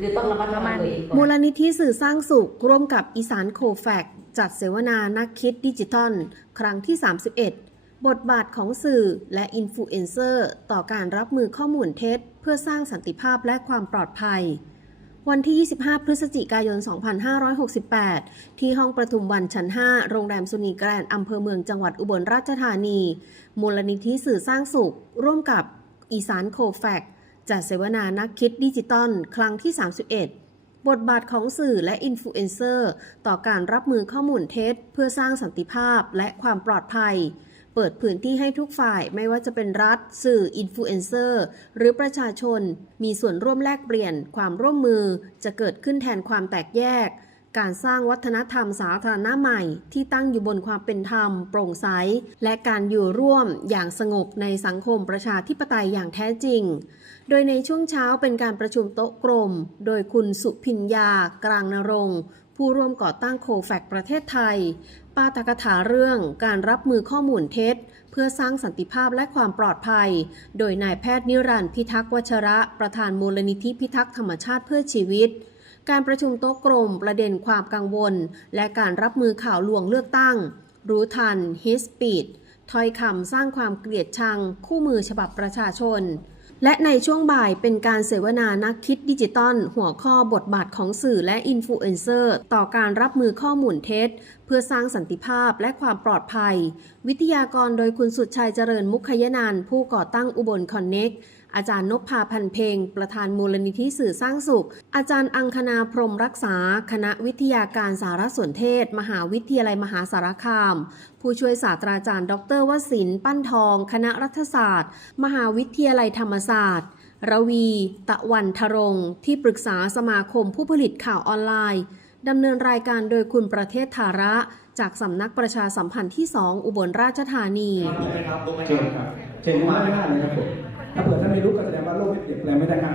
คือต้องระมัดระวังตัวเองก่อนมูลนิธิสื่อสร้างสุข ร่วมกับอีสานโคแฟกจัดเสวนานักคิดดิจิทัล ครั้งที่ 31 บทบาทของสื่อและอินฟลูเอนเซอร์ ต่อการรับมือข้อมูลเท็จ เพื่อสร้างสันติภาพและความปลอดภัย วันที่ 25 พฤศจิกายน 2568 ที่ห้องประทุมวันชั้น 5 โรงแรมสุนีแกรนด์อำเภอเมืองจังหวัดอุบลราชธานี มูลนิธิสื่อสร้างสุข ร่วมกับอีสานโคแฟก จัดเสวนานักคิดดิจิตอลครั้งที่ 31 บทบาทของสื่อและอินฟลูเอนเซอร์ต่อการรับมือข้อมูลเท็จ เพื่อสร้างสันติภาพและความปลอดภัย เปิดพื้นที่ให้ทุกฝ่ายไม่ว่าจะเป็นรัฐ สื่ออินฟลูเอนเซอร์หรือประชาชน มีส่วนร่วมแลกเปลี่ยนความร่วมมือจะเกิดขึ้นแทนความแตกแยก การสร้างวัฒนธรรมสาธารณะใหม่ที่ตั้งอยู่บนความเป็นธรรม โปร่งใส และการอยู่ร่วมอย่างสงบในสังคมประชาธิปไตยอย่างแท้จริง โดยในช่วงเช้าเป็นการประชุมโต๊ะกลม โดยคุณสุพิญญา กลางนรงผู้ร่วมก่อตั้งโคแฟกประเทศไทย ปาตกถาเรื่องการรับมือข้อมูลเท็จ เพื่อสร้างสันติภาพและความปลอดภัย โดยนายแพทย์นิรันดร์พิทักษ์วัชระ ประธานมูลนิธิพิทักษ์ธรรมชาติเพื่อชีวิต การประชุมโต๊ะกลมประเด็นความกังวล และการรับมือข่าวลวงเลือกตั้ง รู้ทันฮิสปีดถ้อยคำสร้างความเกลียดชัง คู่มือฉบับประชาชน และในช่วงบ่ายเป็นการเสวนานักคิดดิจิตอลหัวข้อบทบาทของสื่อและอินฟลูเอนเซอร์ ต่อการรับมือข้อมูลเท็จ เพื่อสร้างสันติภาพและความปลอดภัย วิทยากรโดยคุณสุดชัยเจริญมุขยนันผู้ก่อตั้งอุบลคอนเน็กอาจารย์นพพาพันเพงประธานมูลนิธิสื่อสร้างสุข อาจารย์อังคณาพรมรักษา คณะวิทยาการสารสนเทศ มหาวิทยาลัยมหาสารคาม ผู้ช่วยศาสตราจารย์ ดรวสินปั้นทอง คณะรัฐศาสตร์ มหาวิทยาลัยธรรมศาสตร์ ระวี ตะวันทรง ที่ปรึกษาสมาคมผู้ผลิตข่าวออนไลน์ดำเนินรายการโดยคุณประเทศธาระ จากสำนักประชาสัมพันธ์ที่ 2 อุบลราชธานีเชิญครับเชิญมาไม่ได้เลยครับผมถ้าเผื่อท่านไม่รู้ก็แสดงว่าโลกไม่เปลี่ยนแปลงไม่ได้ครับ